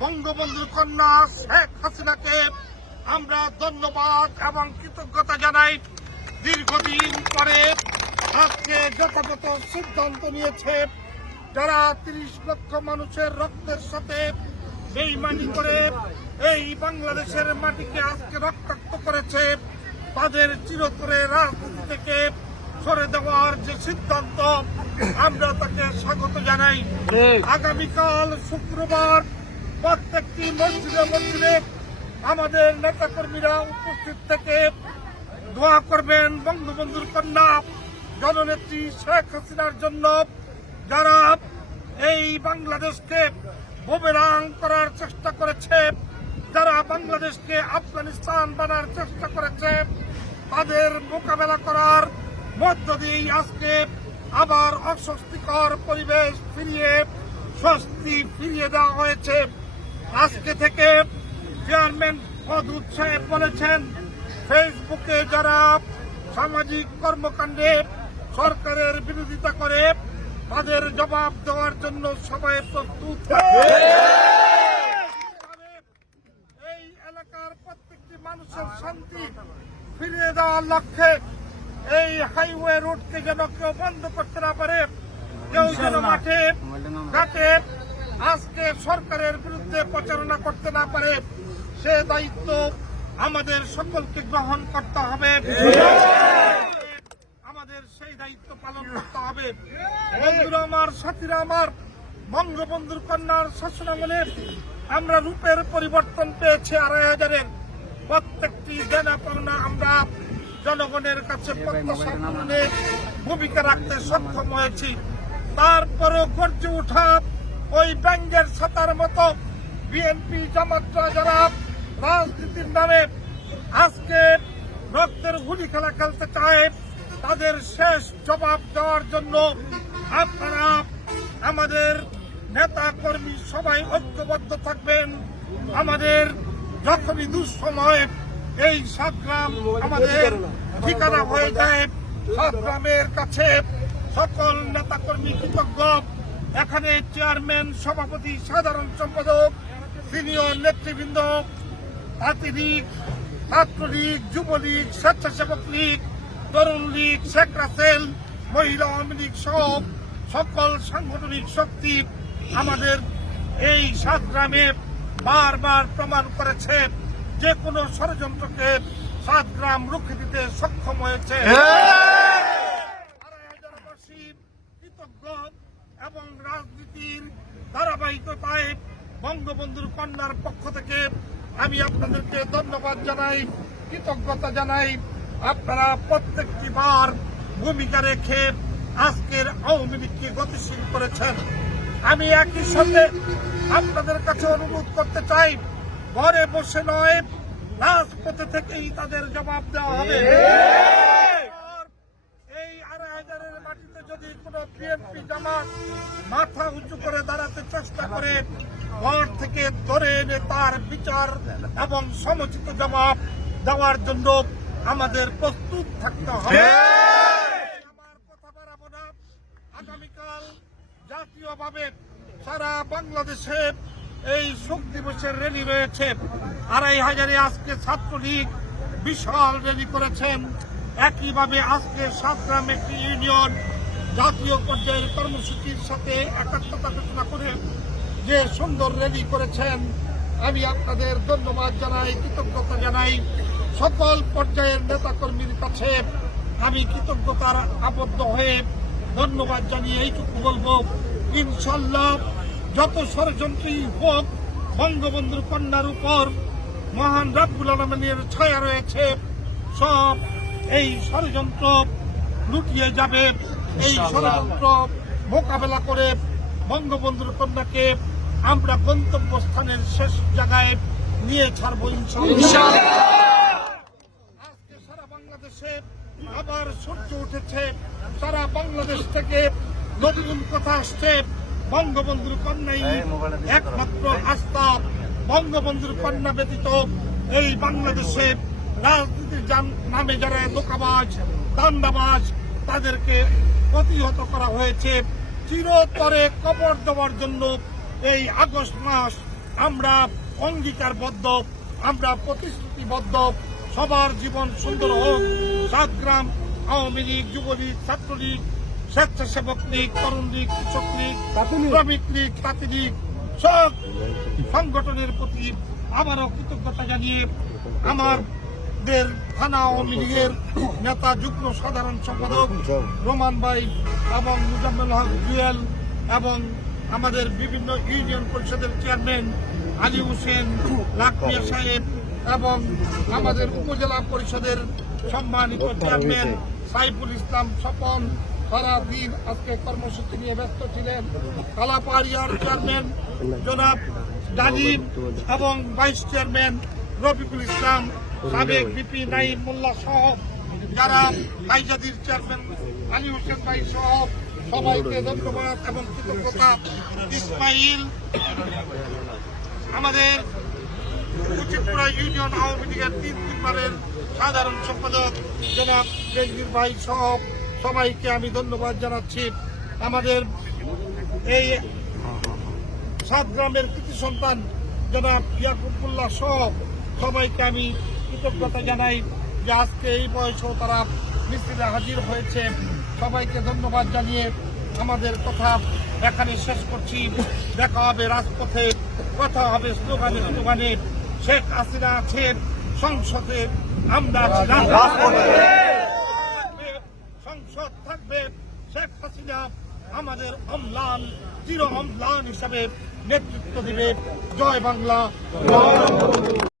বঙ্গবন্ধুর কন্যা শেখ হাসিনাকে আমরা ধন্যবাদ এবং কৃতজ্ঞতা জানাই। দীর্ঘদিন পরে আজকে যথাযথ সিদ্ধান্ত নিয়েছে। যারা ৩০ লক্ষ মানুষের রক্তের সাথে বেইমানি করে এই বাংলাদেশের মাটিকে আজকে রক্তাক্ত করেছে, তাদের চিরতরে রাজনীতি থেকে সরে দেওয়ার যে সিদ্ধান্ত, আমরা তাকে স্বাগত জানাই। আগামীকাল শুক্রবার প্রত্যেকটি মসজিদে আমাদের নেতাকর্মীরা উপস্থিত থেকে দোয়া করবেন বঙ্গবন্ধুর কন্যা জননেত্রী শেখ হাসিনার জন্য। যারা এই বাংলাদেশকে বুমেরাং করার চেষ্টা করেছে, যারা বাংলাদেশকে আফগানিস্তান বানার চেষ্টা করেছে, তাদের মোকাবেলা করার মধ্য দিয়ে আজকে আবার অস্বস্তিকর পরিবেশ ফিরিয়ে স্বস্তি ফিরিয়ে দেওয়া হয়েছে। আজকে থেকে চেয়ারম্যান মধুর সাহেব বলেছেন, ফেসবুকে যারা সামাজিক কর্মকাণ্ডে সরকারের বিরোধিতা করে তাদের জবাব দেওয়ার জন্য সবাই প্রস্তুত। এই এলাকার প্রত্যেকটি মানুষের শান্তি ফিরিয়ে দেওয়ার লক্ষ্যে এই হাইওয়ে রোডকে যেন কেউ বন্ধ করতে না পারে, কেউ যেন মাঠে ঘাটে আজকে সরকারের বিরুদ্ধে প্রচারণা করতে না পারে, সে দায়িত্ব আমাদের সকলকে গ্রহণ করতে হবে। আমাদের সেই দায়িত্ব পালন করতে হবে। বন্ধুরা আমার, সাথীরা আমার, বঙ্গবন্ধুর কন্যার শাসনামলে আমরা রূপের পরিবর্তন পেয়েছি ২৫০০-এর। প্রত্যেকটি দেনা পাওনা আমরা জনগণের কাছে প্রত্যাশা পূরণের ভূমিকা রাখতে সক্ষম হয়েছি। তারপরও গর্জে ওঠা ওই ব্যাঙ্গের ছাতার মতো বিএনপি জামাতরা যারা রাজনীতির নামে আজকে রক্তের হুলি খেলা খেলতে চায়, তাদের শেষ জবাব দেওয়ার জন্য আপনারা আমাদের নেতা কর্মী সবাই ঐক্যবদ্ধ থাকবেন। আমাদের যখনই দুঃসময় এই সাতগ্রাম আমাদের ঠিকানা হয়ে যায়, সাতগ্রামের কাছে সকল নেতা কর্মী কৃতজ্ঞ। এখানে চেয়ারম্যান, সভাপতি, সাধারণ সম্পাদক, সিনিয়র নেতৃবৃন্দ, ছাত্রলীগ, ছাত্রলীগ, যুবলীগ, স্বেচ্ছাসেবক লীগ, তরুণ লীগ, শেখ রাসেল, মহিলা আওয়ামী লীগ সহ সকল সাংগঠনিক শক্তি আমাদের এই সাতগ্রামে বারবার প্রমাণ করেছে যে কোনো ষড়যন্ত্রকে সাতগ্রাম রুখে দিতে সক্ষম হয়েছে। ২৫০০বাসী কৃতজ্ঞ এবং রাজনীতির ধারাবাহিকতায় বঙ্গবন্ধুর কন্যার পক্ষ থেকে আমি আপনাদেরকে ধন্যবাদ জানাই, কৃতজ্ঞতা জানাই। আপনারা প্রত্যেকটি বার ভূমিকা রেখে আজকের আওয়ামী লীগকে গতিশীল করেছেন। আমি একই সঙ্গে আপনাদের কাছে অনুরোধ করতে চাই, ঘরে বসে নয়, রাজপথে থেকেই তাদের জবাব দেওয়া হবে। এই ২৫০০-এর মাটিতে যদি কোনো বিএনপি জামাত মাথা উঁচু করে দাঁড়াতে চেষ্টা করে, ঘর থেকে ধরে এনে তার বিচার এবং সমুচিত জবাব দেওয়ার জন্য আমাদের প্রস্তুত থাকতে হবে। আমার কথা বাড়াবো না। আগামীকাল জাতীয়ভাবে সারা বাংলাদেশে এই শোক দিবসের র্যালি রয়েছে। ২৫০০-এ আজকে ছাত্রলীগ বিশাল র্যালি করেছেন। একইভাবে আজকে সাতগ্রাম একটি ইউনিয়ন জাতীয় পর্যায়ের কর্মসূচির সাথে একাত্মতা ঘোষণা করে যে সুন্দর র্যালি করেছেন, আমি আপনাদের ধন্যবাদ জানাই, কৃতজ্ঞতা জানাই। সকল পর্যায়ের নেতাকর্মীর কাছে আমি কৃতজ্ঞতার আবদ্ধ হয়ে ধন্যবাদ জানিয়ে এইটুকু বলবো, ইনশাল্লাহ যত ষড়যন্ত্রই হোক, বঙ্গবন্ধুর কন্যার উপর মহান রাব্বুল আলামিনের ছায়া রয়েছে। সব এই ষড়যন্ত্র লুটিয়ে যাবে। এই ষড়যন্ত্র মোকাবেলা করে বঙ্গবন্ধুর কন্যাকে আমরা গন্তব্যস্থানের শেষ জায়গায় নিয়ে ছাড়বো ইনশাআল্লাহ। আজকে সারা বাংলাদেশে আবার সূর্য উঠেছে, সারা বাংলাদেশ থেকে নতুন কথা আসছে। বঙ্গবন্ধুর কন্যাই একমাত্র আস্থা। বঙ্গবন্ধুর কন্যা ব্যতীত এই বাংলাদেশে রাজনীতির নামে যারা ধোঁকাবাজ, দান্দাবাজ, তাদেরকে প্রতিহত করা হয়েছে। চিরতরে কবর দেওয়ার জন্য এই আগস্ট মাস আমরা অঙ্গীকারবদ্ধ, আমরা প্রতিশ্রুতিবদ্ধ, সবার জীবন সুন্দর হোক। সাতগ্রাম আওয়ামী লীগ, যুবলীগ, ছাত্রলীগ, স্বেচ্ছাসেবক লীগ, তরুণ লীগ, কৃষক লীগ, শ্রমিক লীগ, তাঁতি লীগ, সব সংগঠনের প্রতি আবারও কৃতজ্ঞতা জানিয়ে আমাদের থানা আওয়ামী লীগের নেতা, যুগ্ম সাধারণ সম্পাদক রোমান ভাই এবং মুজাম্মেল হক জুয়েল এবং আমাদের বিভিন্ন ইউনিয়ন পরিষদের চেয়ারম্যান আলী হোসেন লাকমিয়া সাহেব এবং আমাদের উপজেলা পরিষদের সম্মানিত চেয়ারম্যান সাইফুল ইসলাম স্বপন সারাদিন আজকে কর্মসূচি নিয়ে ব্যস্ত ছিলেন। কালাপাহাড়িয়ার চেয়ারম্যান জনাব ডালিম এবং ভাইস চেয়ারম্যান রফিকুল ইসলাম, সাবেক বিপি নাইম মোল্লা সহ যারা কাইজাদির চেয়ারম্যান আলী হোসেন ভাই সহ সবাইকে ধন্যবাদ এবং কৃতজ্ঞতা। ইসমাইল আমাদের উচিতপুরা ইউনিয়ন আওয়ামী লীগের 3 সাধারণ সম্পাদক জনাব বেনজির ভাই সহ সবাইকে আমি ধন্যবাদ জানাচ্ছি। আমাদের এই সাতগ্রামের কৃতি সন্তান জনাব ইয়াকুবুল্লাহ সহ সবাইকে আমি কৃতজ্ঞতা জানাই যে আজকে এই বয়সেও তারা মিছিলে হাজির হয়েছে। সবাইকে ধন্যবাদ জানিয়ে আমাদের কথা এখানে শেষ করছি। দেখা হবে রাজপথে, কথা হবে স্লোগানে স্লোগানে। শেখ হাসিনা আছে সংসদে, আমরা আছি রাজপথে। সংসদ থাকবে, শেখ হাসিনা আমাদের অম্লান, চির অম্লান হিসাবে নেতৃত্ব দিবে। জয় বাংলা।